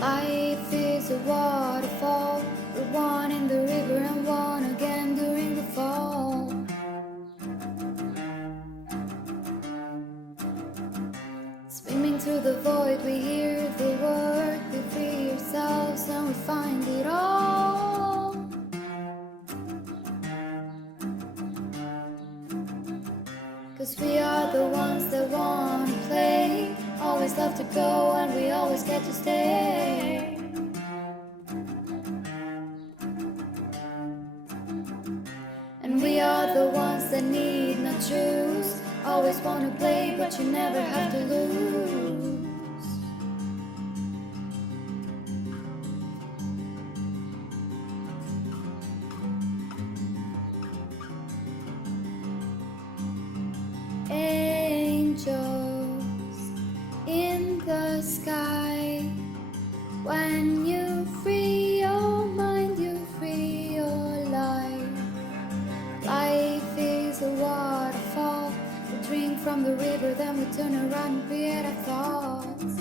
Life is a waterfall. We're one in the river and one again during the fall. Swimming through the void, we hear the word. We free ourselves and we find it all. 'Cause we are the ones that wanna play. Always love to go and we always get to stay. And we are the ones that need not choose. Always wanna play but you never have to lose. Angels in the sky. When you free your mind, you free your life. Life is a waterfall. We drink from the river, then we turn around and create our thoughts.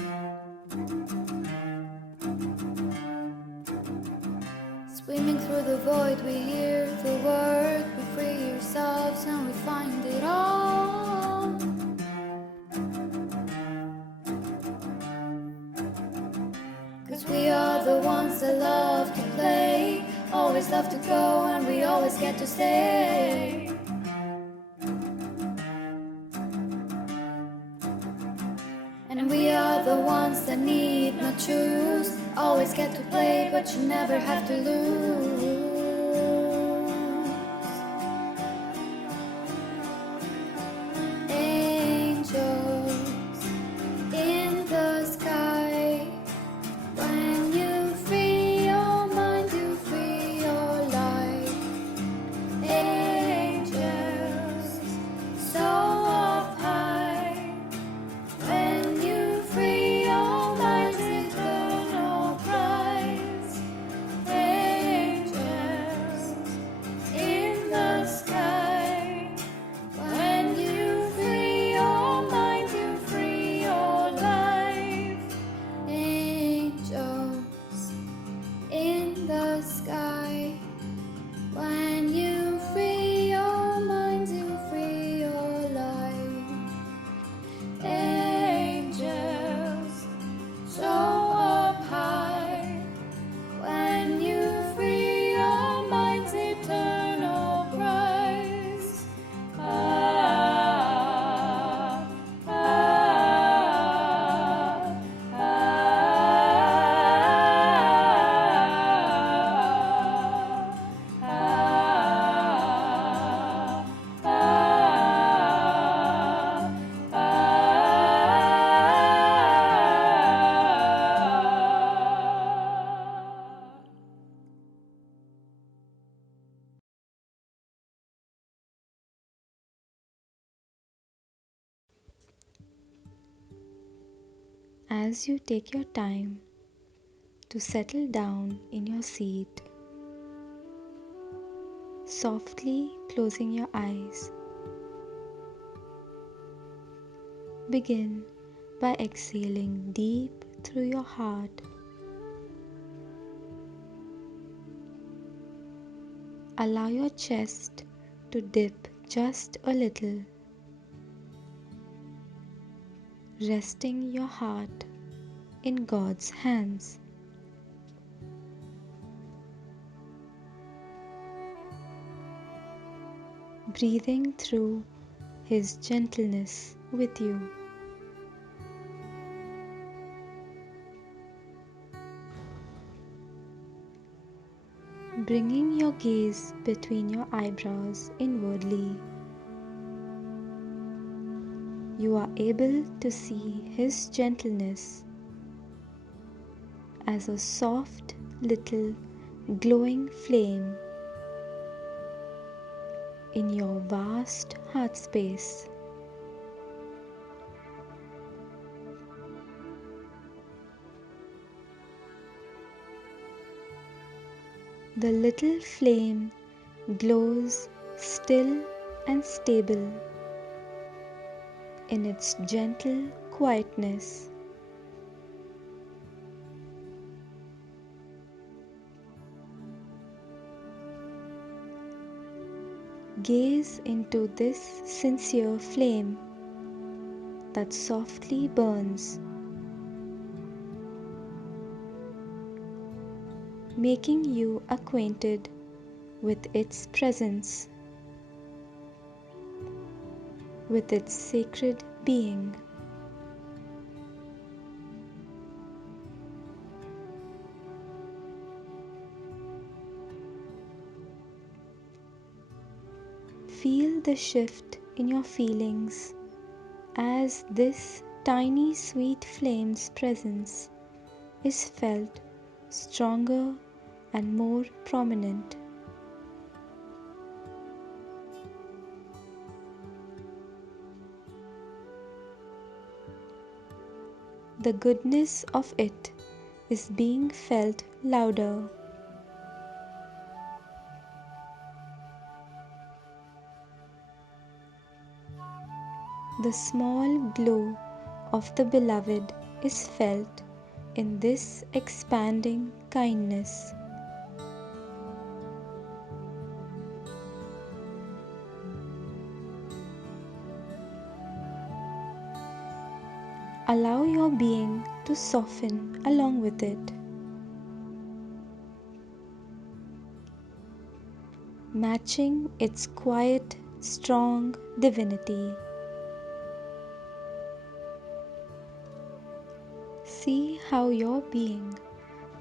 Swimming through the void, we hear the word. We free ourselves and we find it all. 'Cause we are the ones that love to play. Always love to go and we always get to stay. And we are the ones that need not choose. Always get to play but you never have to lose. Angels in the sky. When you free your mind, you free your life. Angels so up high. When you free your mind's eternal prize. Angels in the sky. When you free your mind, you free your life. Angels in the sky. When you free your mind, you free your life. Angels so up high. When you free your mind's eternal prize. Ah, ah, ah, As you take your time to settle down in your seat, softly closing your eyes, begin by exhaling deep through your heart. Allow your chest to dip just a little, resting your heart in God's hands. Breathing through His gentleness with you. Bringing your gaze between your eyebrows inwardly, you are able to see His gentleness as a soft little glowing flame in your vast heart space. The little flame glows still and stable in its gentle quietness. Gaze into this sincere flame that softly burns, making you acquainted with its presence, with its sacred being. Feel the shift in your feelings as this tiny sweet flame's presence is felt stronger and more prominent. The goodness of it is being felt louder. The small glow of the beloved is felt in this expanding kindness. Allow your being to soften along with it, matching its quiet, strong divinity. See how your being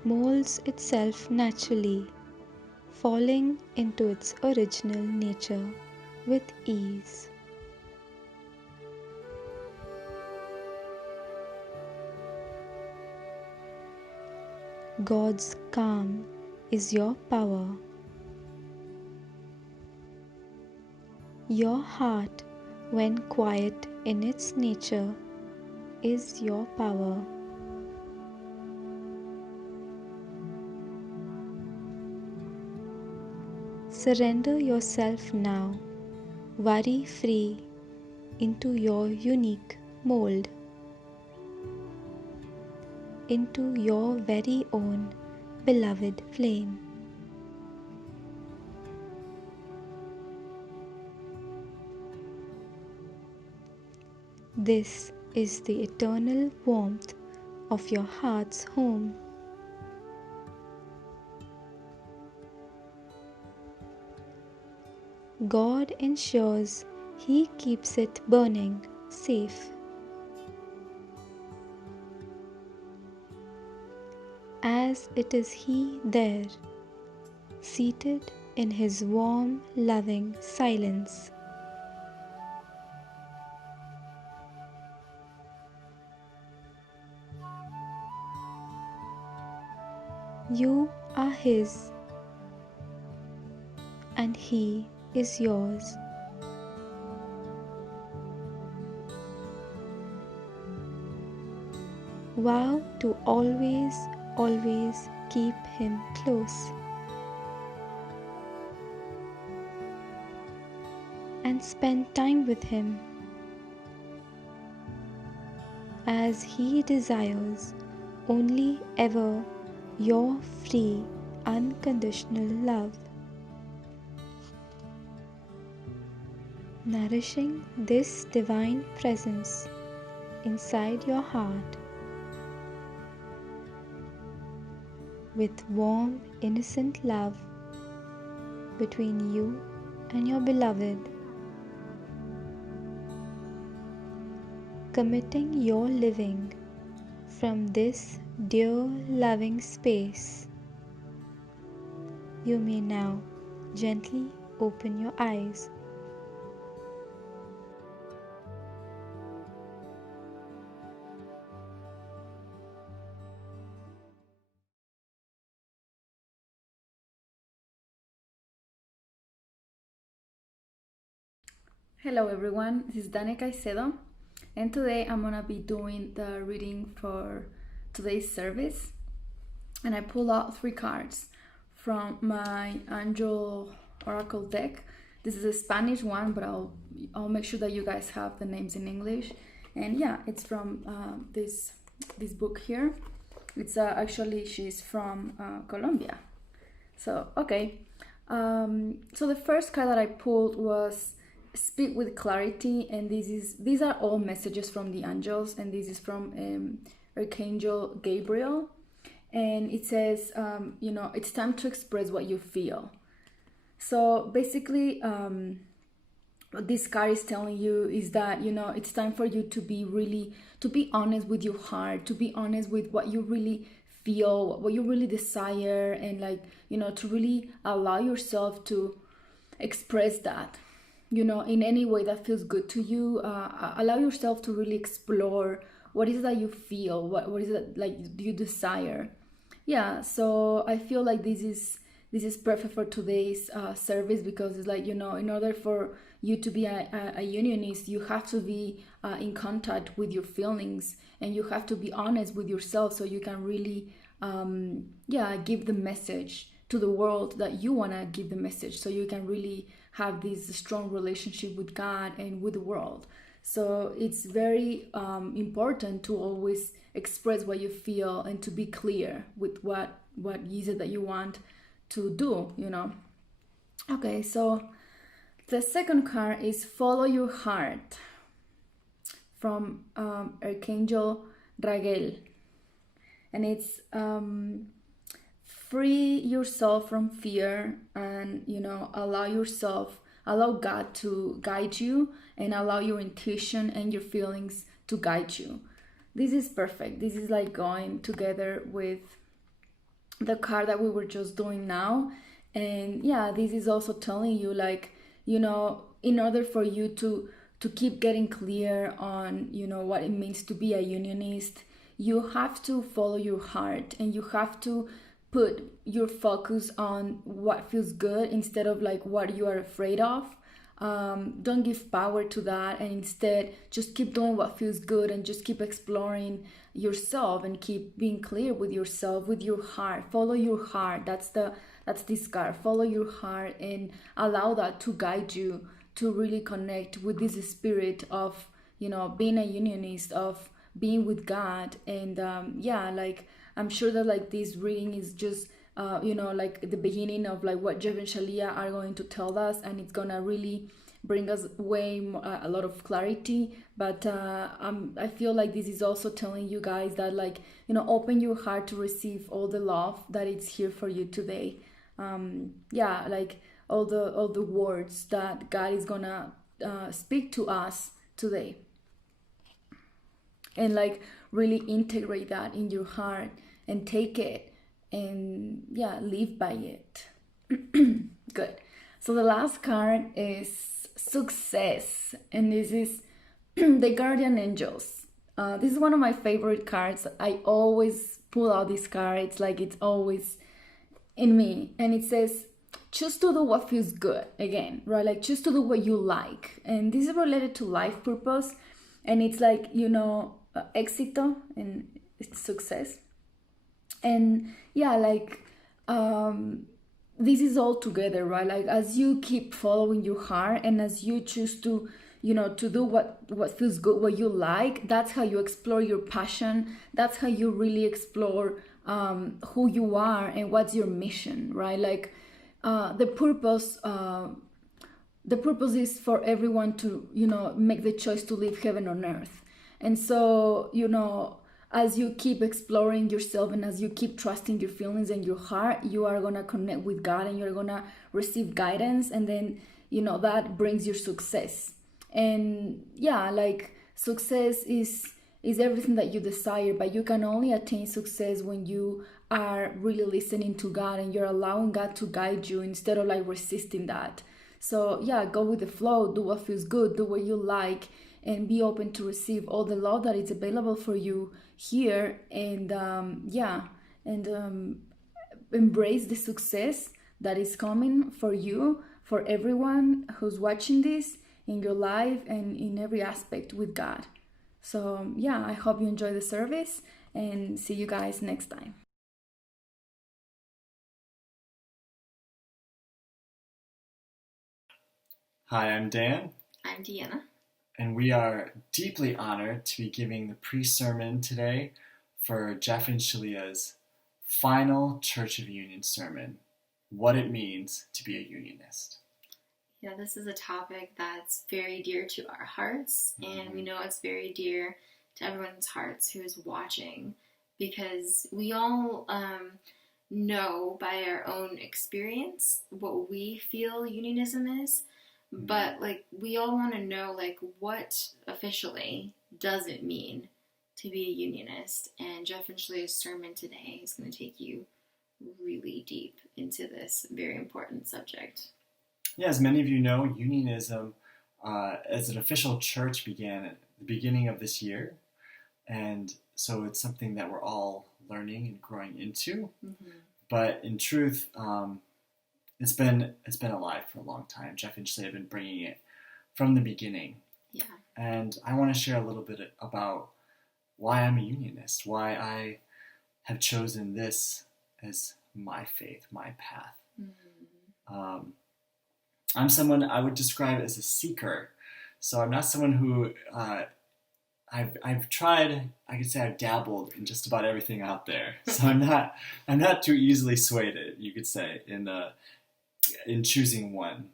molds itself naturally, falling into its original nature with ease. God's calm is your power. Your heart, when quiet in its nature, is your power. Surrender yourself now, worry free, into your unique mold, into your very own beloved flame. This is the eternal warmth of your heart's home. God ensures He keeps it burning safe. As it is He there, seated in His warm, loving silence. You are His, and He is yours. Vow to always, always keep Him close and spend time with Him as He desires only ever your free, unconditional love. Nourishing this divine presence inside your heart with warm, innocent love between you and your beloved. Committing your living from this dear loving space. You may now gently open your eyes. Hello everyone, this is Dani Caicedo, and today I'm gonna be doing the reading for today's service. And I pulled out 3 cards from my Angel Oracle deck. This is a Spanish one, but I'll make sure that you guys have the names in English. And yeah, it's from this book here. It's actually she's from Colombia. So okay. So the first card that I pulled was Speak with Clarity, and these are all messages from the angels, and this is from Archangel Gabriel, and it says, it's time to express what you feel. So basically, what this card is telling you is that, it's time for you to be honest with your heart, to be honest with what you really feel, what you really desire, and to really allow yourself to express that, in any way that feels good to you. Allow yourself to really explore what is it that you feel, what is it like you desire. Yeah, so I feel like this is perfect for today's service, because it's like, in order for you to be a unionist, you have to be in contact with your feelings, and you have to be honest with yourself, so you can really give the message to the world that you want to give the message, so you can really have this strong relationship with God and with the world. So it's very important to always express what you feel and to be clear with what is it that you want to do, Okay, so the second card is Follow Your Heart from Archangel Raguel, and it's free yourself from fear, and allow God to guide you, and allow your intuition and your feelings to guide you. This is perfect. This is like going together with the card that we were just doing now. And yeah, this is also telling you, in order for you to keep getting clear on what it means to be a unionist, you have to follow your heart, and you have to put your focus on what feels good instead of what you are afraid of. Don't give power to that, and instead just keep doing what feels good, and just keep exploring yourself, and keep being clear with yourself, with your heart. Follow your heart. That's this card. Follow your heart, and allow that to guide you to really connect with this spirit of being a unionist, of being with God. And I'm sure that this reading is just the beginning of what Jeff and Shaleia are going to tell us, and it's gonna really bring us way more, a lot of clarity. But I feel like this is also telling you guys that open your heart to receive all the love that is here for you today. All the words that God is gonna speak to us today, and really integrate that in your heart, and take it, and live by it. Good. So the last card is Success, and this is the Guardian Angels. This is one of my favorite cards. I always pull out this card. It's always in me, and it says, choose to do what feels good. Again, right? Choose to do what you like. And this is related to life purpose, and it's éxito, and it's success. And this is all together, right? As you keep following your heart, and as you choose to to do what feels good, what you like, that's how you explore your passion. That's how you really explore who you are and what's your mission, right? The purpose is for everyone to make the choice to live heaven on earth. And so as you keep exploring yourself, and as you keep trusting your feelings and your heart, you are gonna connect with God, and you're gonna receive guidance, and then that brings your success. And success is everything that you desire, but you can only attain success when you are really listening to God, and you're allowing God to guide you instead of resisting that. So go with the flow, do what feels good, do what you like, and be open to receive all the love that is available for you here. And embrace the success that is coming for you, for everyone who's watching this, in your life and in every aspect with God. So I hope you enjoy the service, and see you guys next time. Hi, I'm Dan. I'm Deanna. And we are deeply honored to be giving the pre-sermon today for Jeff and Shaleia's final Church of Union sermon. what it means to be a unionist. Yeah, this is a topic that's very dear to our hearts, and we know it's very dear to everyone's hearts who is watching, because we all know by our own experience what we feel unionism is, but like we all want to know like what officially does it mean to be a unionist. And Jeff and Shaleia's sermon today is going to take you really deep into this very important subject. Yeah, as many of you know, Unionism as an official church began at the beginning of this year. And so it's something that we're all learning and growing into. But in truth, it's been alive for a long time. Jeff and Shaleia have been bringing it from the beginning. Yeah. And I want to share a little bit about why I'm a unionist, why I have chosen this as my faith, my path. I'm someone I would describe as a seeker. So I'm not someone who I've tried. I could say I've dabbled in just about everything out there. So I'm not too easily swayed, you could say, in choosing one.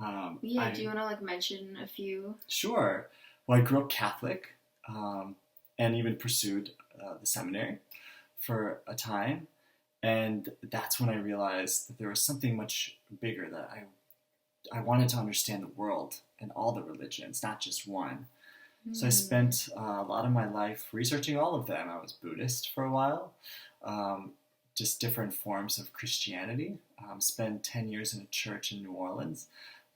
Do you want to like mention a few? Sure. Well, I grew up Catholic, and even pursued the seminary for a time, and that's when I realized that there was something much bigger, that I wanted to understand the world and all the religions, not just one. So I spent a lot of my life researching all of them. I was Buddhist for a while, just different forms of Christianity. Spent 10 years in a church in New Orleans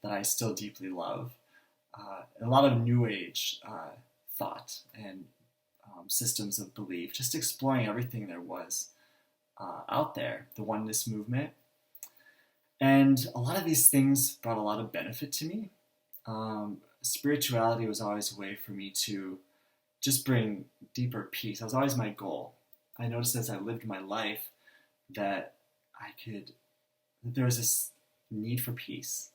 that I still deeply love. A lot of New Age thought and systems of belief, just exploring everything there was out there, the oneness movement. And a lot of these things brought a lot of benefit to me. Spirituality was always a way for me to just bring deeper peace. That was always my goal. I noticed as I lived my life that there was this need for peace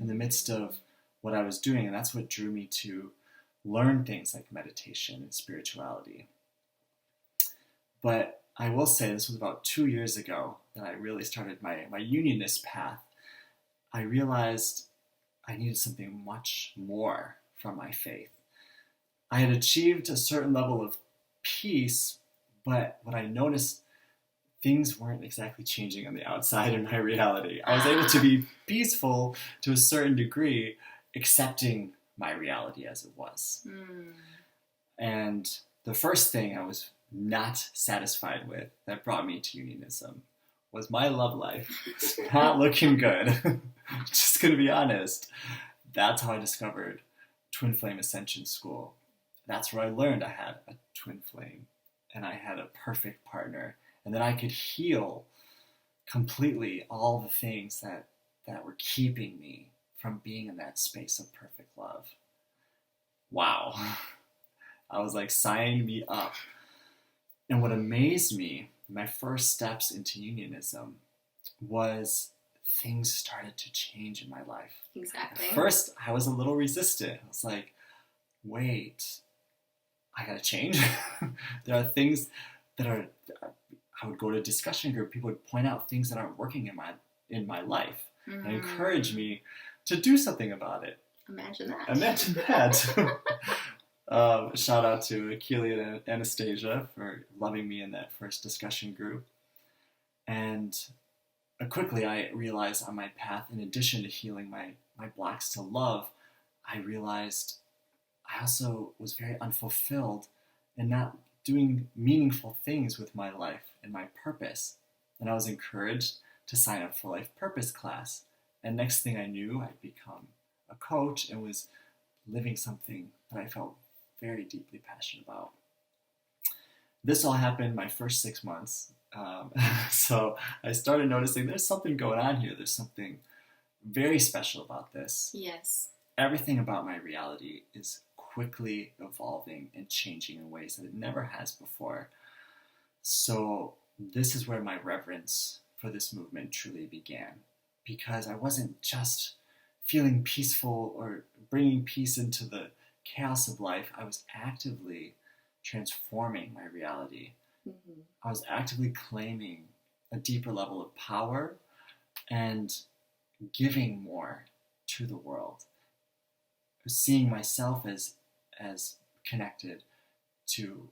in the midst of what I was doing. And that's what drew me to learn things like meditation and spirituality. But I will say this was about 2 years ago that I really started my unionist path. I realized I needed something much more from my faith. I had achieved a certain level of peace, but what I noticed, things weren't exactly changing on the outside in my reality. I was able to be peaceful to a certain degree, accepting my reality as it was. And the first thing I was not satisfied with that brought me to unionism was my love life. It's not looking good. Just gonna be honest. That's how I discovered Twin Flame Ascension School. That's where I learned I had a twin flame and I had a perfect partner, and that I could heal completely all the things that were keeping me from being in that space of perfect love. Wow. I was like, sign me up. And what amazed me, my first steps into unionism, was things started to change in my life. Exactly. At first, I was a little resistant. I was like, wait, I gotta change. There are things that I would go to a discussion group, people would point out things that aren't working in my life and encourage me to do something about it. Imagine that. Imagine that. Shout out to Achille and Anastasia for loving me in that first discussion group. And quickly I realized on my path, in addition to healing my blocks to love, I realized I also was very unfulfilled and not doing meaningful things with my life and my purpose. And I was encouraged to sign up for Life Purpose class. And next thing I knew, I'd become a coach and was living something that I felt very deeply passionate about. This all happened my first 6 months. So I started noticing there's something going on here. There's something very special about this. Yes. Everything about my reality is quickly evolving and changing in ways that it never has before. So this is where my reverence for this movement truly began, because I wasn't just feeling peaceful or bringing peace into the chaos of life. I was actively transforming my reality. I was actively claiming a deeper level of power, and giving more to the world, seeing myself as connected to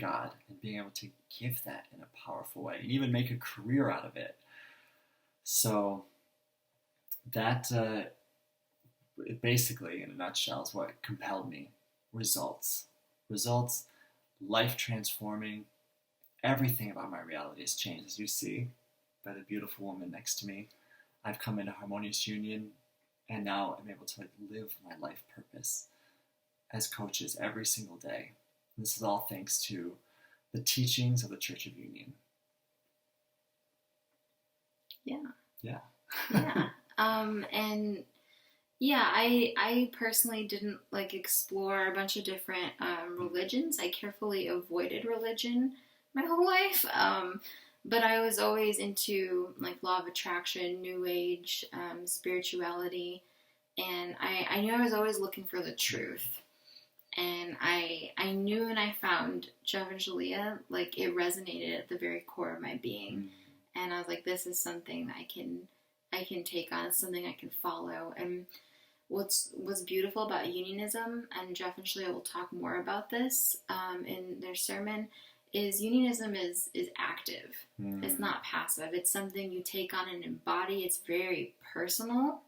God, and being able to give that in a powerful way and even make a career out of it. So that basically, in a nutshell, is what compelled me. Results, life transforming. Everything about my reality has changed, as you see by the beautiful woman next to me. I've come into harmonious union, and now I'm able to live my life purpose as coaches every single day. And this is all thanks to the teachings of the Church of Union. Yeah. And yeah, I personally didn't explore a bunch of different religions. I carefully avoided religion my whole life. But I was always into law of attraction, new age, spirituality, and I knew I was always looking for the truth. And I knew when I found Jeff and Shaleia, it resonated at the very core of my being. And I was like, this is something I can take on, it's something I can follow. And what's beautiful about Unionism, and Jeff and Shaleia will talk more about this in their sermon, is Unionism is active. It's not passive. It's something you take on and embody. It's very personal,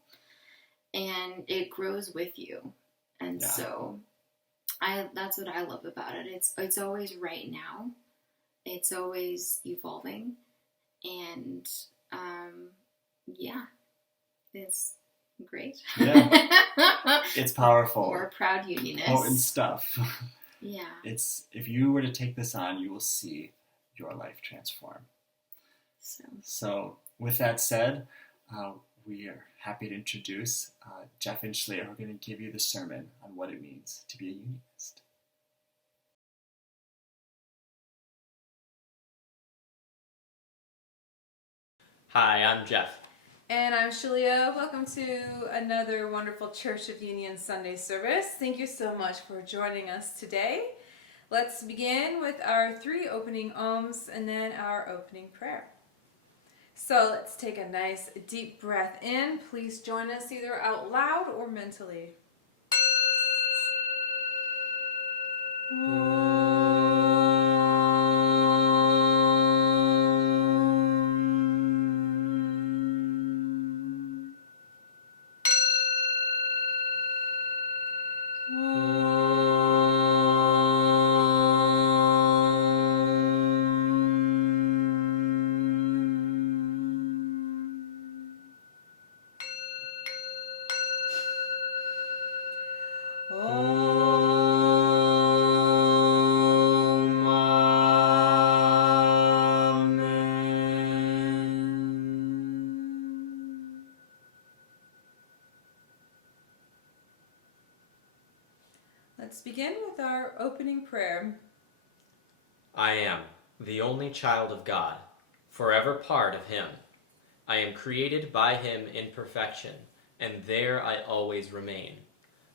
and it grows with you. And so that's what I love about it. It's always right now. It's always evolving. And it's great. Yeah. It's powerful. We're proud Unionists. Potent stuff. Yeah. If you were to take this on, you will see your life transform. So with that said, we are happy to introduce Jeff and Shaleia, who are going to give you the sermon on what it means to be a Unionist. Hi, I'm Jeff. And I'm Shaleia. Welcome to another wonderful Church of Union Sunday service. Thank you so much for joining us today. Let's begin with our 3 opening ohms and then our opening prayer. So let's take a nice deep breath in. Please join us either out loud or mentally. Let's begin with our opening prayer. I am the only child of God, forever part of Him. I am created by Him in perfection, and there I always remain.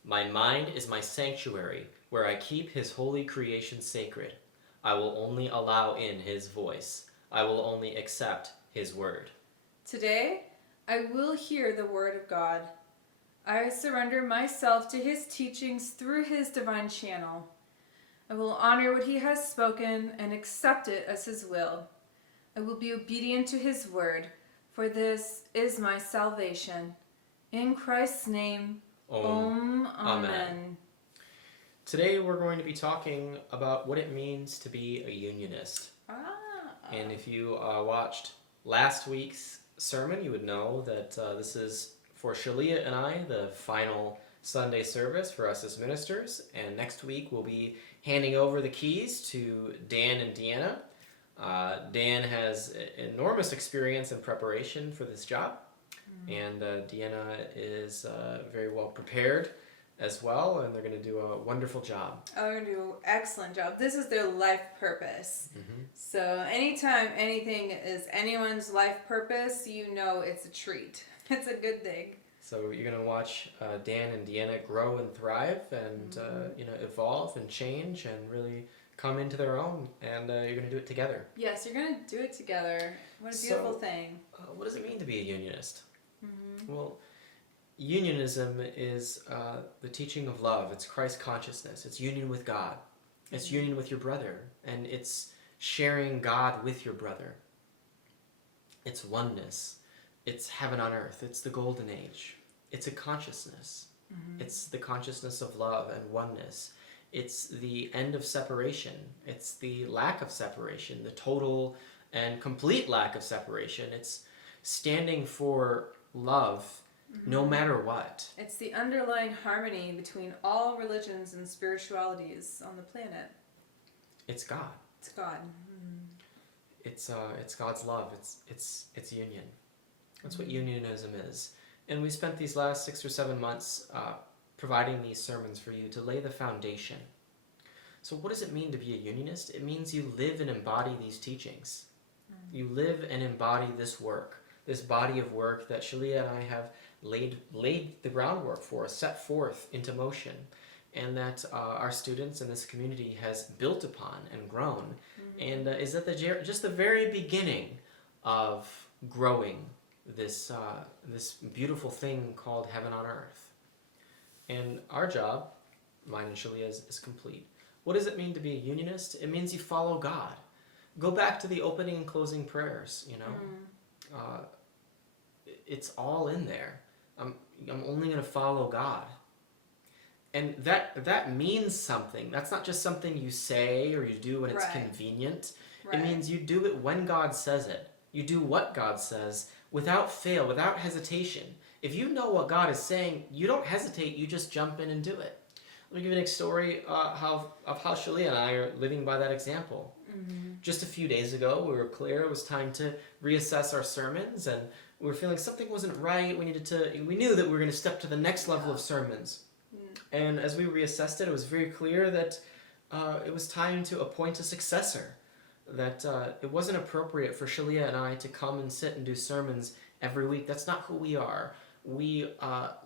My mind is my sanctuary, where I keep His holy creation sacred. I will only allow in His voice. I will only accept His word. Today, I will hear the word of God. I surrender myself to His teachings through His divine channel. I will honor what He has spoken and accept it as His will. I will be obedient to His word, for this is my salvation. In Christ's name, Om. Amen. Today we're going to be talking about what it means to be a Unionist. And if you watched last week's sermon, you would know that this is, for Shaleia and I, the final Sunday service for us as ministers. And next week we'll be handing over the keys to Dan and Deanna. Dan has enormous experience and preparation for this job. And Deanna is very well prepared as well, and they're going to do a wonderful job. Oh, they're going to do an excellent job. This is their life purpose. So anytime anything is anyone's life purpose, you know it's a treat. It's a good thing. So you're going to watch Dan and Deanna grow and thrive and evolve and change and really come into their own, and you're going to do it together. Yes, you're going to do it together. What a beautiful thing. What does it mean to be a unionist? Mm-hmm. Well, unionism is the teaching of love. It's Christ consciousness. It's union with God. It's union with your brother. And it's sharing God with your brother. It's oneness. It's heaven on earth. It's the golden age. It's a consciousness. Mm-hmm. It's the consciousness of love and oneness. It's the end of separation. It's the lack of separation, the total and complete lack of separation. It's standing for love no matter what. It's the underlying harmony between all religions and spiritualities on the planet. It's God. It's God. It's God's love. It's union. That's what unionism is. And we spent these last 6 or 7 months providing these sermons for you to lay the foundation. So what does it mean to be a unionist? It means you live and embody these teachings. You live and embody this work, this body of work that Shaleia and I have laid the groundwork for, set forth into motion, and that our students in this community has built upon and grown, and is at just the very beginning of growing this beautiful thing called heaven on earth. And our job, mine and Shaleia's, is complete. What does it mean to be a unionist? It means you follow God. Go back to the opening and closing prayers, it's all in there. I'm only going to follow God. And that means something. That's not just something you say or you do when it's convenient. It means you do it when God says it. You do what God says without fail, without hesitation. If you know what God is saying, you don't hesitate, you just jump in and do it. Let me give you a story of how Shaleia and I are living by that example. Just a few days ago, we were clear it was time to reassess our sermons, and we were feeling something wasn't right. We knew that we were going to step to the next level of sermons. And as we reassessed it was very clear that it was time to appoint a successor. That it wasn't appropriate for Shaleia and I to come and sit and do sermons every week. That's not who we are. We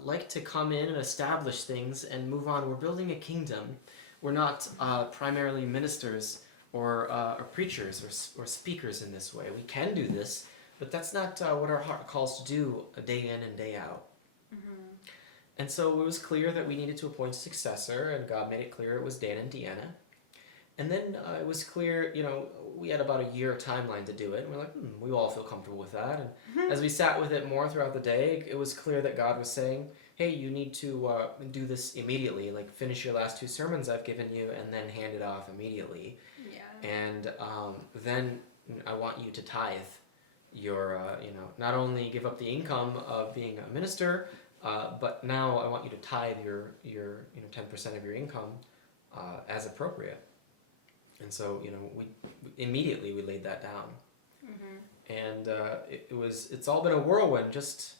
like to come in and establish things and move on. We're building a kingdom. We're not primarily ministers or preachers or speakers in this way. We can do this, but that's not what our heart calls to do day in and day out. And so it was clear that we needed to appoint a successor, and God made it clear it was Dan and Deanna. And then it was clear, we had about a year timeline to do it, and we're like, we all feel comfortable with that. And as we sat with it more throughout the day, it was clear that God was saying, hey, you need to do this immediately, like finish your last 2 sermons I've given you, and then hand it off immediately. Yeah. And then I want you to tithe your, not only give up the income of being a minister, but now I want you to tithe your 10% of your income as appropriate. And so, we immediately laid that down. And it's all been a whirlwind. Just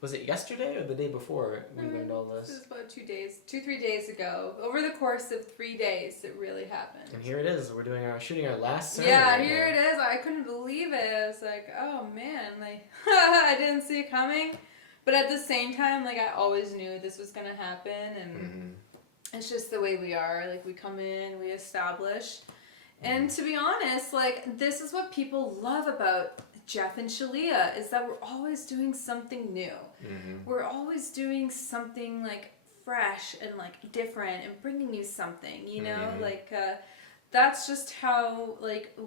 was it yesterday or the day before we learned all this? This was about 3 days ago. Over the course of 3 days, it really happened. And here it is. We're shooting our last sermon. Yeah, here it is. I couldn't believe it. I was like, oh man, I didn't see it coming. But at the same time, I always knew this was gonna happen, and it's just the way we are. We come in, we establish. And to be honest, this is what people love about Jeff and Shaleia, is that we're always doing something new. We're always doing something, fresh and, different and bringing you something, that's just how,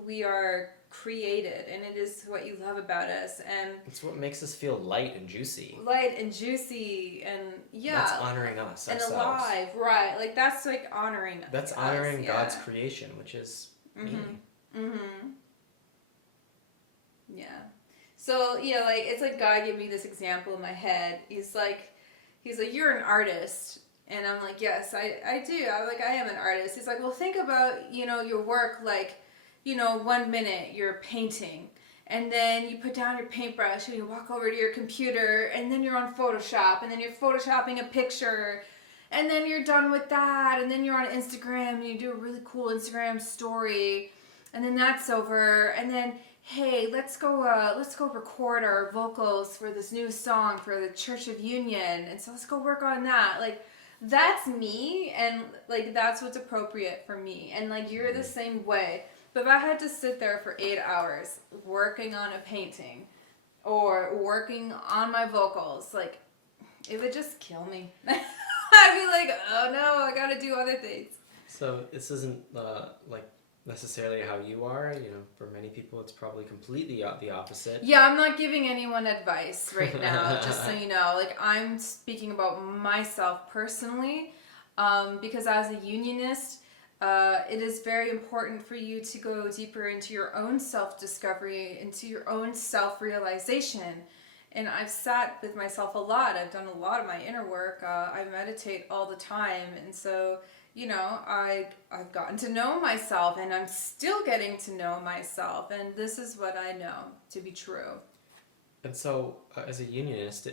we are created, and it is what you love about us, and it's what makes us feel light and juicy, and that's honoring us and ourselves. Alive, right? That's honoring us. That's honoring God's creation, which is me. Yeah. So it's God gave me this example in my head. He's like you're an artist. And I'm like, yes, I do. I am an artist. He's like, well, think about, your work 1 minute you're painting, and then you put down your paintbrush and you walk over to your computer, and then you're on Photoshop, and then you're photoshopping a picture, and then you're done with that, and then you're on Instagram and you do a really cool Instagram story, and then that's over, and then, hey, let's go record our vocals for this new song for the Church of Union, and so let's go work on that. that's me, and like that's what's appropriate for me, and like you're the same way. But if I had to sit there for 8 hours working on a painting or working on my vocals, like it would just kill me. I'd be like, oh no, I gotta do other things. So this isn't like necessarily how you are. You know, for many people, it's probably completely the opposite. Yeah, I'm not giving anyone advice right now, just so you know. Like, I'm speaking about myself personally, because as a unionist, it is very important for you to go deeper into your own self-discovery, into your own self-realization. And I've sat with myself a lot. I've done a lot of my inner work. I meditate all the time. And so, you know, I've gotten to know myself, and I'm still getting to know myself. And this is what I know to be true. And so, as a unionist,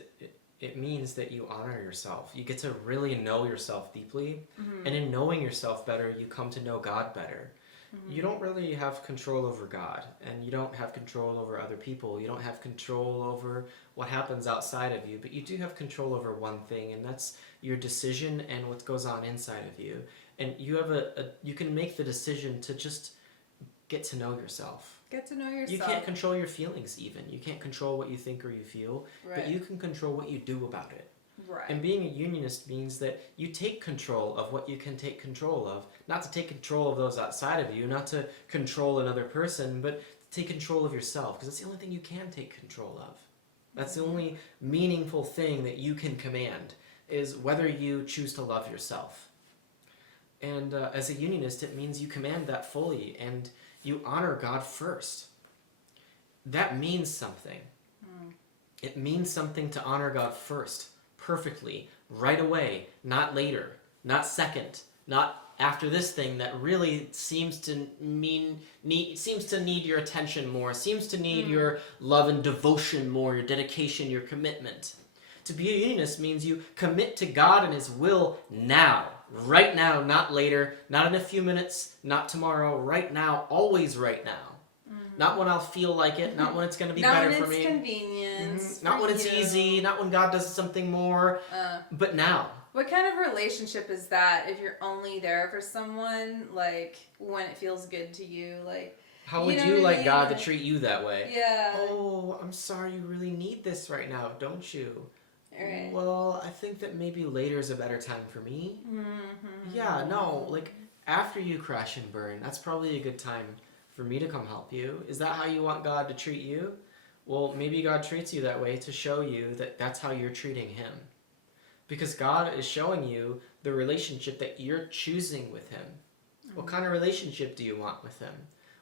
it means that you honor yourself. You get to really know yourself deeply. Mm-hmm. And in knowing yourself better, you come to know God better. Mm-hmm. You don't really have control over God, and you don't have control over other people. You don't have control over what happens outside of you, but you do have control over one thing, and that's your decision and what goes on inside of you. And you have you can make the decision to just get to know yourself. Get to know yourself. You can't control your feelings even. You can't control what you think or you feel, right. But you can control what you do about it. Right. And being a unionist means that you take control of what you can take control of. Not to take control of those outside of you, not to control another person, but to take control of yourself, because that's the only thing you can take control of. That's the only meaningful thing that you can command, is whether you choose to love yourself. And as a unionist, it means you command that fully, and you honor God first. That means something. It means something to honor God first, perfectly, right away, not later, not second, not after this thing that really seems to need your attention more, seems to need your love and devotion more, your dedication, your commitment. To be a unionist means you commit to God and His will now, right now, not later, not in a few minutes, not tomorrow, right now, always right now. Not when I'll feel like it, not when it's going to be better for me. Not when it's convenient. Not when it's easy, not when God does something more, but now. What kind of relationship is that if you're only there for someone, like, when it feels good to you? Like, how would you like God to treat you that way? Yeah. Oh, I'm sorry, you really need this right now, don't you? Right. Well, I think that maybe later is a better time for me. Mm-hmm. Yeah, no, like, after you crash and burn, that's probably a good time for me to come help you. Is that how you want God to treat you? Well, maybe God treats you that way to show you that that's how you're treating Him. Because God is showing you the relationship that you're choosing with Him. What kind of relationship do you want with Him?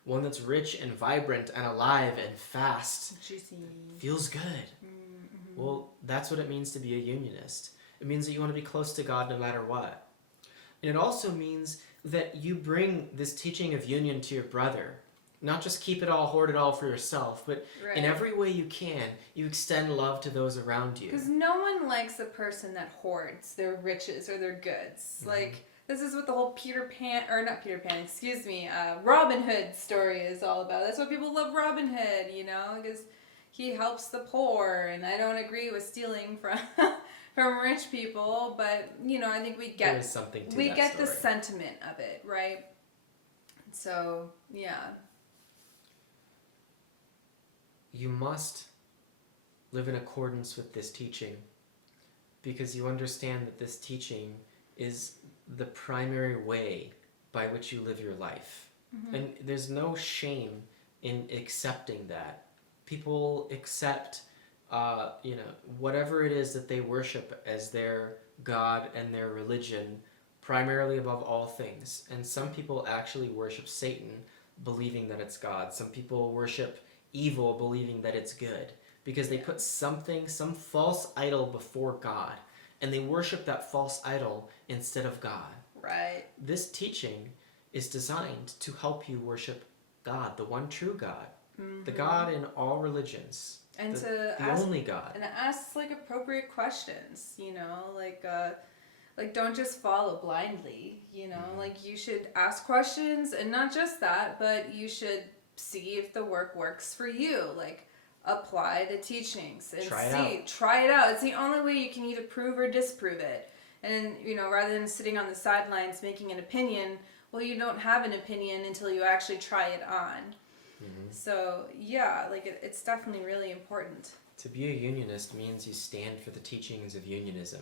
One that's rich and vibrant and alive and fast. Juicy. Feels good. Mm-hmm. Well, that's what it means to be a unionist. It means that you want to be close to God no matter what. And it also means that you bring this teaching of union to your brother. Not just keep it all, hoard it all for yourself, but in every way you can, you extend love to those around you. Because no one likes a person that hoards their riches or their goods. Mm-hmm. Like, this is what the whole Robin Hood story is all about. That's why people love Robin Hood, you know, because he helps the poor, and I don't agree with stealing from rich people, but, you know, I think we get there is something to we that get story. the sentiment of it, right? So, yeah. You must live in accordance with this teaching, because you understand that this teaching is the primary way by which you live your life. Mm-hmm. And there's no shame in accepting that. People accept whatever it is that they worship as their God and their religion, primarily above all things. And some people actually worship Satan, believing that it's God. Some people worship evil, believing that it's good, because they put some false idol before God, and they worship that false idol instead of God. Right. This teaching is designed to help you worship God, the one true God, the God in all religions. And the ask, only God. And ask, like, appropriate questions, you know, like don't just follow blindly, you know, like, you should ask questions, and not just that, but you should see if the work works for you, like, apply the teachings and try it out. It's the only way you can either prove or disprove it. And, rather than sitting on the sidelines making an opinion, well, you don't have an opinion until you actually try it on. So, yeah, it's definitely really important. To be a unionist means you stand for the teachings of unionism.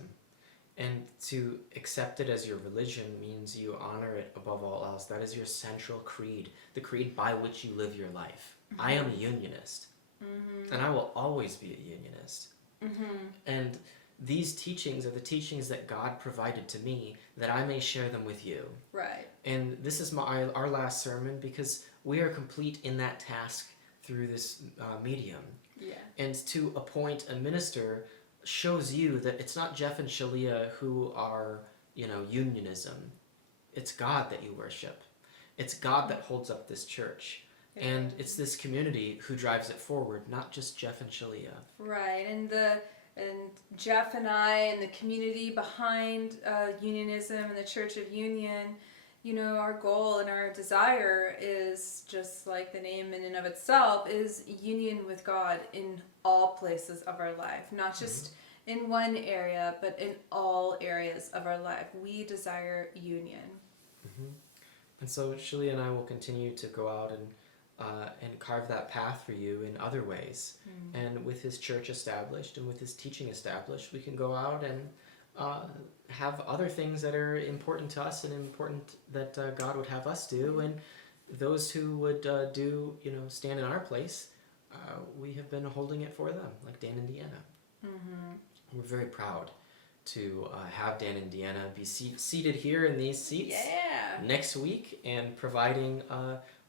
And to accept it as your religion means you honor it above all else. That is your central creed, the creed by which you live your life. I am a unionist, and I will always be a unionist. And these teachings are the teachings that God provided to me that I may share them with you. Right. And this is our last sermon because we are complete in that task through this medium. Yeah. And to appoint a minister shows you that it's not Jeff and Shaleia who are, unionism. It's God that you worship. It's God that holds up this church. And it's this community who drives it forward, not just Jeff and Shaleia. Right. And Jeff and I and the community behind Unionism and the Church of Union, our goal and our desire is, just like the name in and of itself, is union with God in all places of our life, not just in one area, but in all areas of our life. We desire union. And so Shaleia and I will continue to go out and carve that path for you in other ways. And with his church established and with his teaching established, we can go out and have other things that are important to us and important that God would have us do. And those who would stand in our place, we have been holding it for them, like Dan and Deanna. We're very proud to have Dan and Deanna be seated here in these seats next week and providing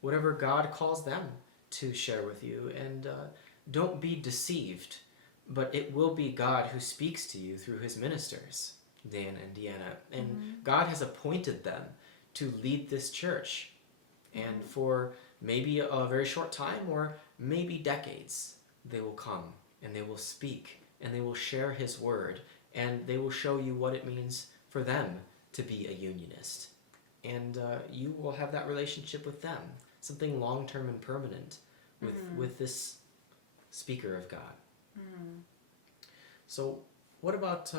whatever God calls them to share with you. And don't be deceived, but it will be God who speaks to you through his ministers, Dan and Deanna. And God has appointed them to lead this church. And for maybe a very short time or maybe decades, they will come and they will speak and they will share his word and they will show you what it means for them to be a unionist. And you will have that relationship with them, something long-term and permanent with this speaker of God. So what about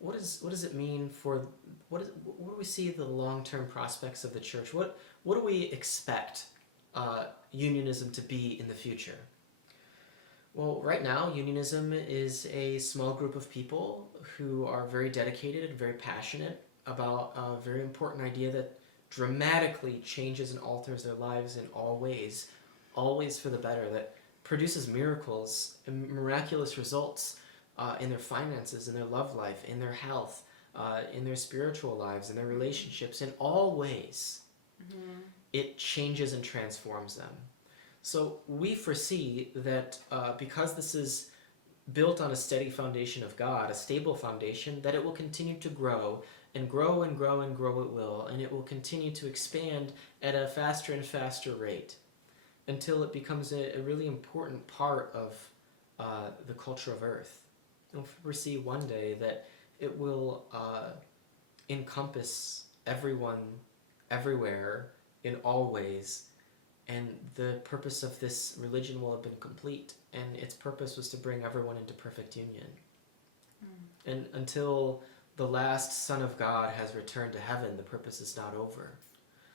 what does it mean for what do we see the long-term prospects of the church? What do we expect unionism to be in the future? Well, right now, unionism is a small group of people who are very dedicated and very passionate about a very important idea that dramatically changes and alters their lives in all ways, always for the better, that produces miracles and miraculous results in their finances, in their love life, in their health, in their spiritual lives, in their relationships, in all ways. It changes and transforms them. So we foresee that because this is built on a steady foundation of God, a stable foundation, that it will continue to grow and grow and grow and grow it will, and it will continue to expand at a faster and faster rate until it becomes a really important part of the culture of Earth. And we foresee one day that it will encompass everyone, everywhere, in all ways, and the purpose of this religion will have been complete, and its purpose was to bring everyone into perfect union. And until the last Son of God has returned to heaven, the purpose is not over.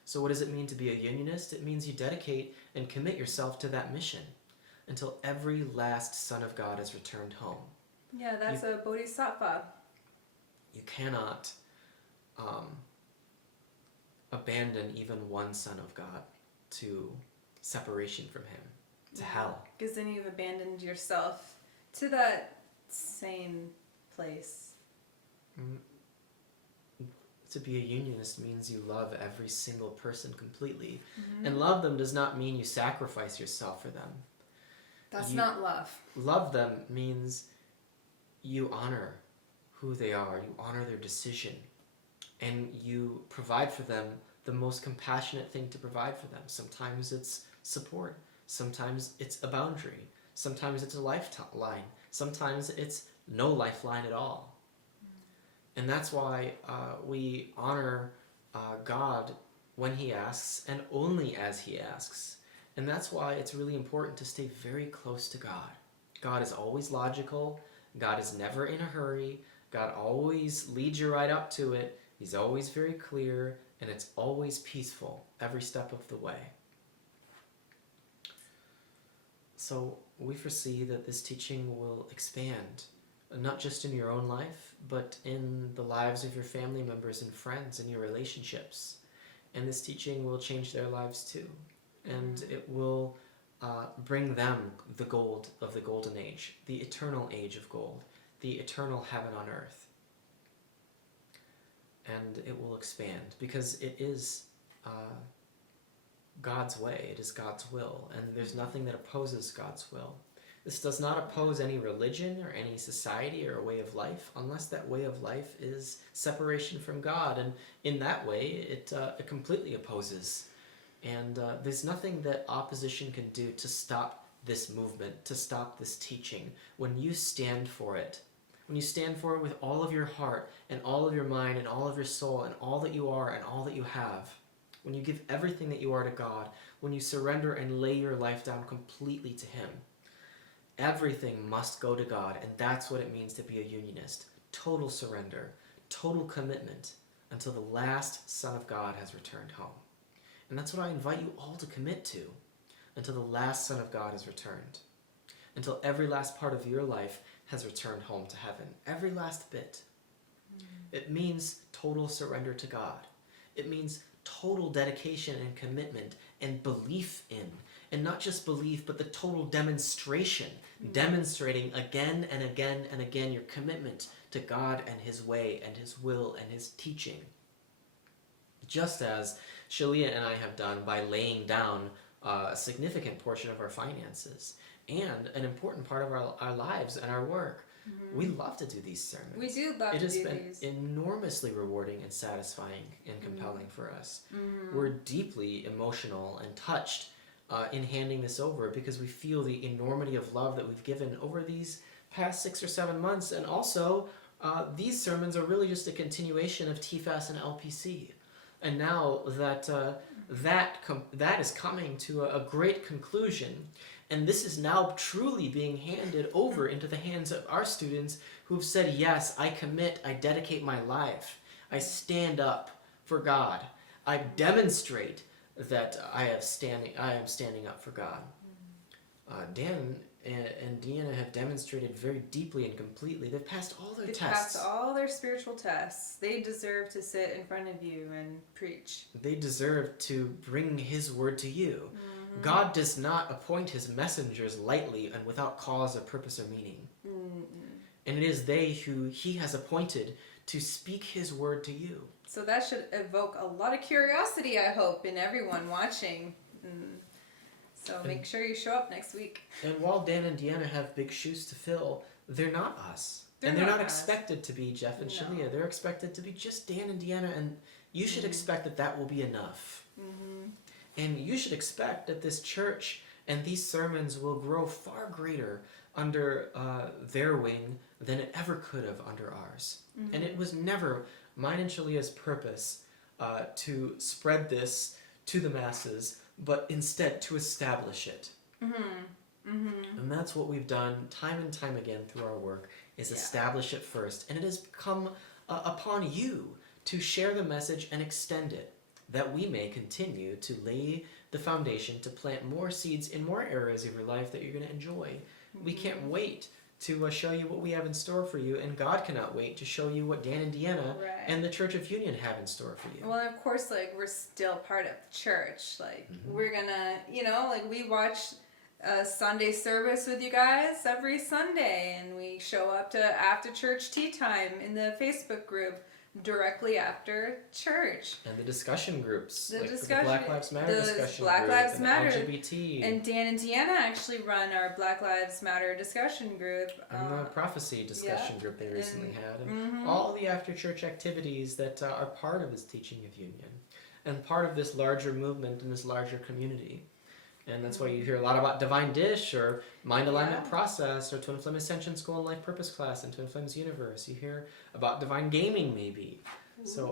So what does it mean to be a unionist? It means you dedicate and commit yourself to that mission until every last Son of God has returned home. Yeah, that's a bodhisattva. You cannot abandon even one Son of God to separation from him, to hell. Because then you've abandoned yourself to that same place. To be a unionist means you love every single person completely. And love them does not mean you sacrifice yourself for them. That's not love. Love them means you honor who they are, you honor their decision, and you provide for them the most compassionate thing to provide for them. Sometimes it's support, sometimes it's a boundary, sometimes it's a lifeline, sometimes it's no lifeline at all. And that's why we honor God when he asks and only as he asks. And that's why it's really important to stay very close to God. God is always logical. God is never in a hurry. God always leads you right up to it. He's always very clear, and it's always peaceful every step of the way. So we foresee that this teaching will expand, not just in your own life, but in the lives of your family members and friends and your relationships. And this teaching will change their lives too. And it will bring them the gold of the golden age, the eternal age of gold, the eternal heaven on earth. And it will expand because it is God's way, it is God's will, and there's nothing that opposes God's will. This does not oppose any religion or any society or way of life, unless that way of life is separation from God, and in that way it completely opposes. And there's nothing that opposition can do to stop this movement, to stop this teaching. When you stand for it, when you stand for it with all of your heart and all of your mind and all of your soul and all that you are and all that you have, when you give everything that you are to God, when you surrender and lay your life down completely to Him, everything must go to God, and that's what it means to be a unionist. Total surrender, total commitment, until the last Son of God has returned home. And that's what I invite you all to commit to, until the last Son of God has returned. Until every last part of your life has returned home to heaven. Every last bit. It means total surrender to God. It means total dedication and commitment and belief in. And not just belief, but the total demonstration. Demonstrating again and again and again your commitment to God and His way and His will and His teaching. Just as Shaleia and I have done by laying down a significant portion of our finances and an important part of our lives and our work. We love to do these sermons. We do love to do these. It has been enormously rewarding and satisfying and compelling for us. We're deeply emotional and touched in handing this over because we feel the enormity of love that we've given over these past 6 or 7 months. And also, these sermons are really just a continuation of TFAS and LPC. And now that that is coming to a great conclusion, and this is now truly being handed over into the hands of our students who've said, yes, I commit, I dedicate my life, I stand up for God, I demonstrate that I am standing up for God. Dan and Deanna have demonstrated very deeply and completely. They've passed all their tests. They passed all their spiritual tests. They deserve to sit in front of you and preach. They deserve to bring His word to you. God does not appoint His messengers lightly and without cause or purpose or meaning. And it is they who He has appointed to speak His word to you. So that should evoke a lot of curiosity, I hope, in everyone watching. So make sure you show up next week. And while Dan and Deanna have big shoes to fill, they're not us. They're not expected to be Jeff and Shaleia. They're expected to be just Dan and Deanna, and you should expect that will be enough. And you should expect that this church and these sermons will grow far greater under their wing than it ever could have under ours. And it was never mine and Shaleia's purpose to spread this to the masses, but instead to establish it. And that's what we've done time and time again through our work, is establish it first. And it has come upon you to share the message and extend it, that we may continue to lay the foundation to plant more seeds in more areas of your life that you're going to enjoy. We can't wait to show you what we have in store for you, and God cannot wait to show you what Dan and Deanna and the Church of Union have in store for you. Well, of course, we're still part of the church. We're gonna, we watch a Sunday service with you guys every Sunday, and we show up to after church tea time in the Facebook group directly after church. And the discussion groups. The Black Lives Matter discussion Black group. Lives Matter. LGBT. And Dan and Deanna actually run our Black Lives Matter discussion group. And the prophecy discussion group they recently had. And all the after church activities that are part of this teaching of union. And part of this larger movement and this larger community. And that's why you hear a lot about Divine Dish or Mind Alignment Process or Twin Flame Ascension School and Life Purpose Class and Twin Flames Universe. You hear about Divine Gaming maybe. So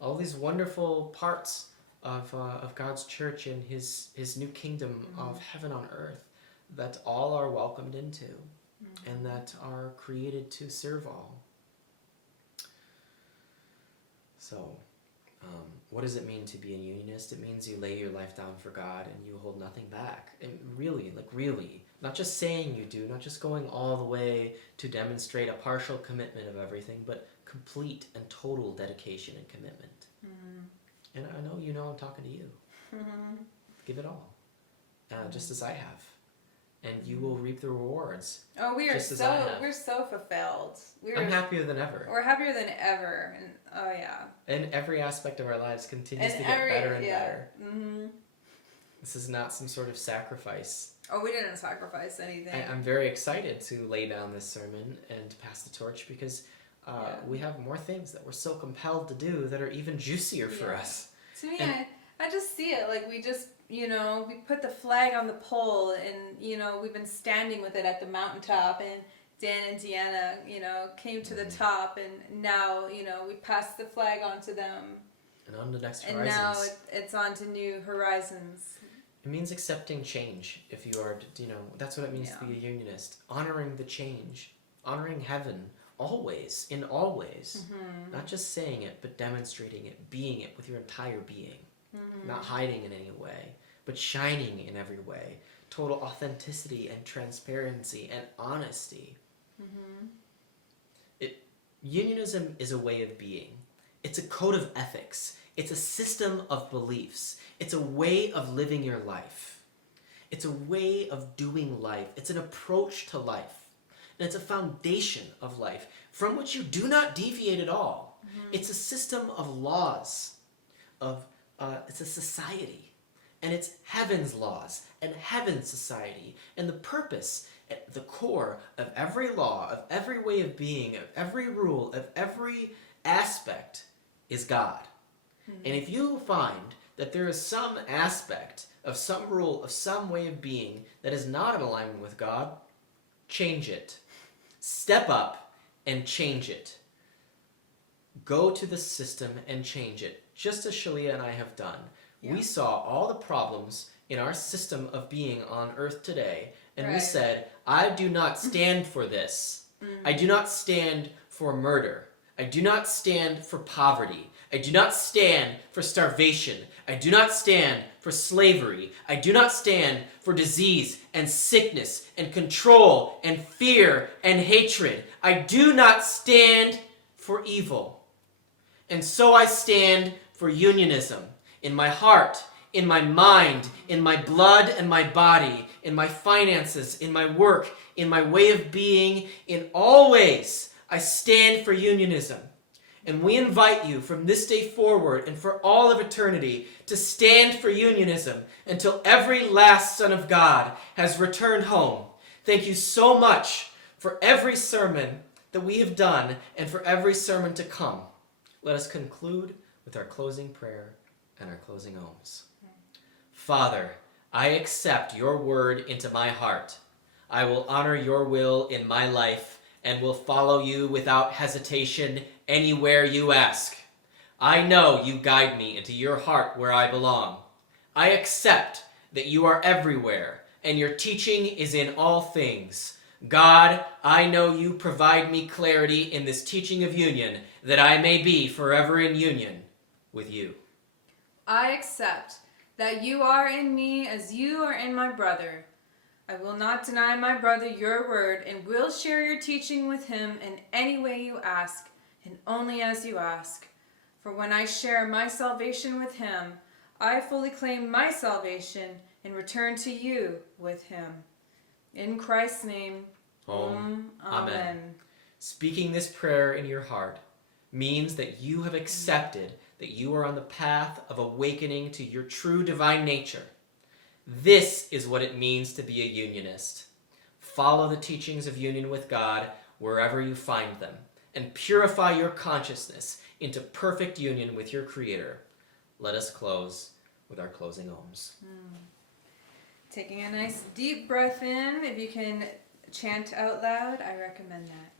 all these wonderful parts of God's church and His new kingdom of heaven on earth that all are welcomed into. and that are created to serve all. So, what does it mean to be a unionist? It means you lay your life down for God and you hold nothing back. And really, not just saying you do, not just going all the way to demonstrate a partial commitment of everything, but complete and total dedication and commitment. And I know you know I'm talking to you. Give it all, just as I have. And you will reap the rewards. Oh, we're so fulfilled. I'm happier than ever. We're happier than ever, and oh yeah. And every aspect of our lives continues to get better and better. This is not some sort of sacrifice. Oh, we didn't sacrifice anything. I'm very excited to lay down this sermon and pass the torch because we have more things that we're so compelled to do that are even juicier for us. To me, I just see it like we just, we put the flag on the pole and, we've been standing with it at the mountaintop, and Dan and Deanna, came to the top, and now, we passed the flag on to them. And on to the next horizons. And now it's on to new horizons. It means accepting change. If you are, that's what it means to be a unionist. Honoring the change. Honoring heaven. Always. In all ways. Not just saying it, but demonstrating it. Being it with your entire being. Not hiding in any way, but shining in every way. Total authenticity and transparency and honesty. Unionism is a way of being. It's a code of ethics. It's a system of beliefs. It's a way of living your life. It's a way of doing life. It's an approach to life. And it's a foundation of life from which you do not deviate at all. It's a system of laws. It's a society. And it's heaven's laws and heaven's society. And the purpose at the core of every law, of every way of being, of every rule, of every aspect is God. And if you find that there is some aspect of some rule, of some way of being that is not in alignment with God, change it. Step up and change it. Go to the system and change it, just as Shaleia and I have done. We saw all the problems in our system of being on earth today, and we said, I do not stand for this. I do not stand for murder. I do not stand for poverty. I do not stand for starvation. I do not stand for slavery. I do not stand for disease and sickness and control and fear and hatred. I do not stand for evil. And so I stand for unionism in my heart, in my mind, in my blood and my body, in my finances, in my work, in my way of being, in all ways. I stand for unionism. And we invite you from this day forward and for all of eternity to stand for unionism until every last son of God has returned home. Thank you so much for every sermon that we have done and for every sermon to come. Let us conclude with our closing prayer and our closing ohms. Father, I accept your word into my heart. I will honor your will in my life and will follow you without hesitation anywhere you ask. I know you guide me into your heart where I belong. I accept that you are everywhere and your teaching is in all things. God, I know you provide me clarity in this teaching of union that I may be forever in union with you. I accept that you are in me as you are in my brother. I will not deny my brother your word and will share your teaching with him in any way you ask and only as you ask. For when I share my salvation with him, I fully claim my salvation and return to you with him. In Christ's name, Amen. Speaking this prayer in your heart means that you have accepted that you are on the path of awakening to your true divine nature. This is what it means to be a unionist. Follow the teachings of union with God wherever you find them, and purify your consciousness into perfect union with your Creator. Let us close with our closing ohms. Taking a nice deep breath in. If you can chant out loud, I recommend that.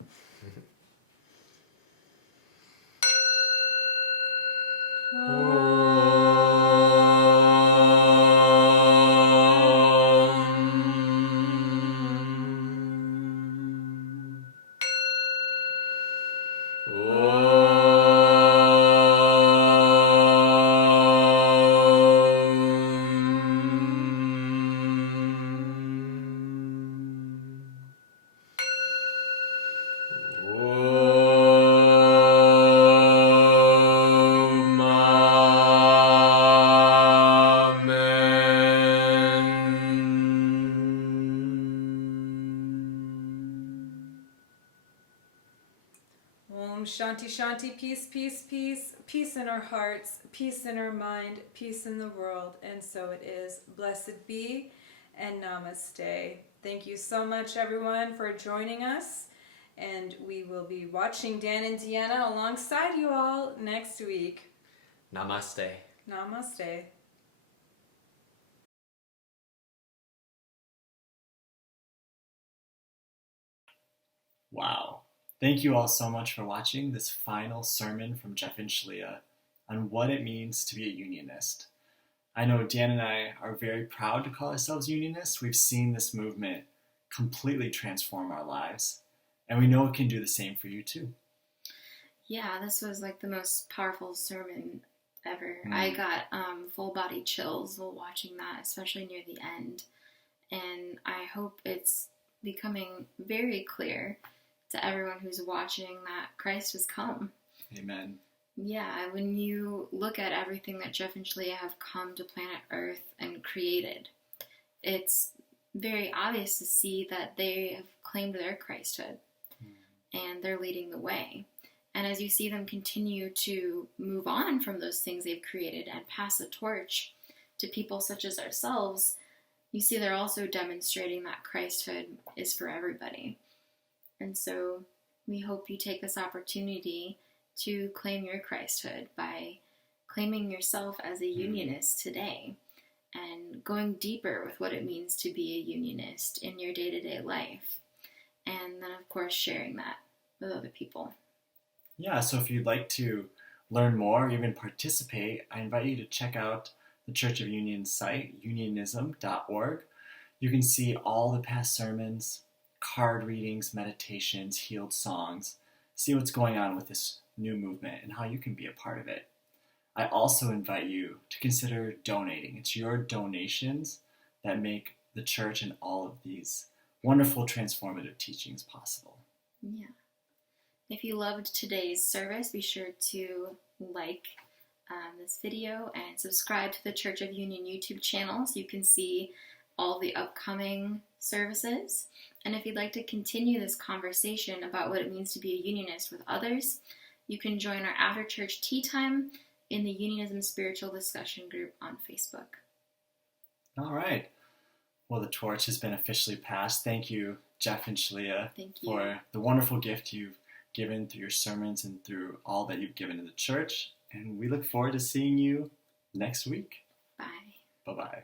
Shanti Shanti, peace, peace, peace, peace in our hearts, peace in our mind, peace in the world, and so it is. Blessed be, and namaste. Thank you so much, everyone, for joining us, and we will be watching Dan and Deanna alongside you all next week. Namaste. Namaste. Wow. Thank you all so much for watching this final sermon from Jeff and Shaleia on what it means to be a unionist. I know Dan and I are very proud to call ourselves unionists. We've seen this movement completely transform our lives, and we know it can do the same for you too. Yeah, this was like the most powerful sermon ever. I got full body chills while watching that, especially near the end. And I hope it's becoming very clear to everyone who's watching that Christ has come. Amen. Yeah, when you look at everything that Jeff and Shaleia have come to planet Earth and created, it's very obvious to see that they have claimed their Christhood and they're leading the way. And as you see them continue to move on from those things they've created and pass the torch to people such as ourselves, you see they're also demonstrating that Christhood is for everybody. And so we hope you take this opportunity to claim your Christhood by claiming yourself as a unionist today and going deeper with what it means to be a unionist in your day-to-day life. And then, of course, sharing that with other people. Yeah, so if you'd like to learn more or even participate, I invite you to check out the Church of Union's site, unionism.org. You can see all the past sermons, card readings, meditations, healed songs, see what's going on with this new movement and how you can be a part of it. I also invite you to consider donating. It's your donations that make the church and all of these wonderful transformative teachings possible. Yeah. If you loved today's service, be sure to like this video and subscribe to the Church of Union YouTube channel so you can see all the upcoming services. And if you'd like to continue this conversation about what it means to be a unionist with others, you can join our after church tea time in the Unionism Spiritual Discussion Group on Facebook. All right. Well, the torch has been officially passed. Thank you, Jeff and Shaleia, for the wonderful gift you've given through your sermons and through all that you've given to the church. And we look forward to seeing you next week. Bye. Bye-bye.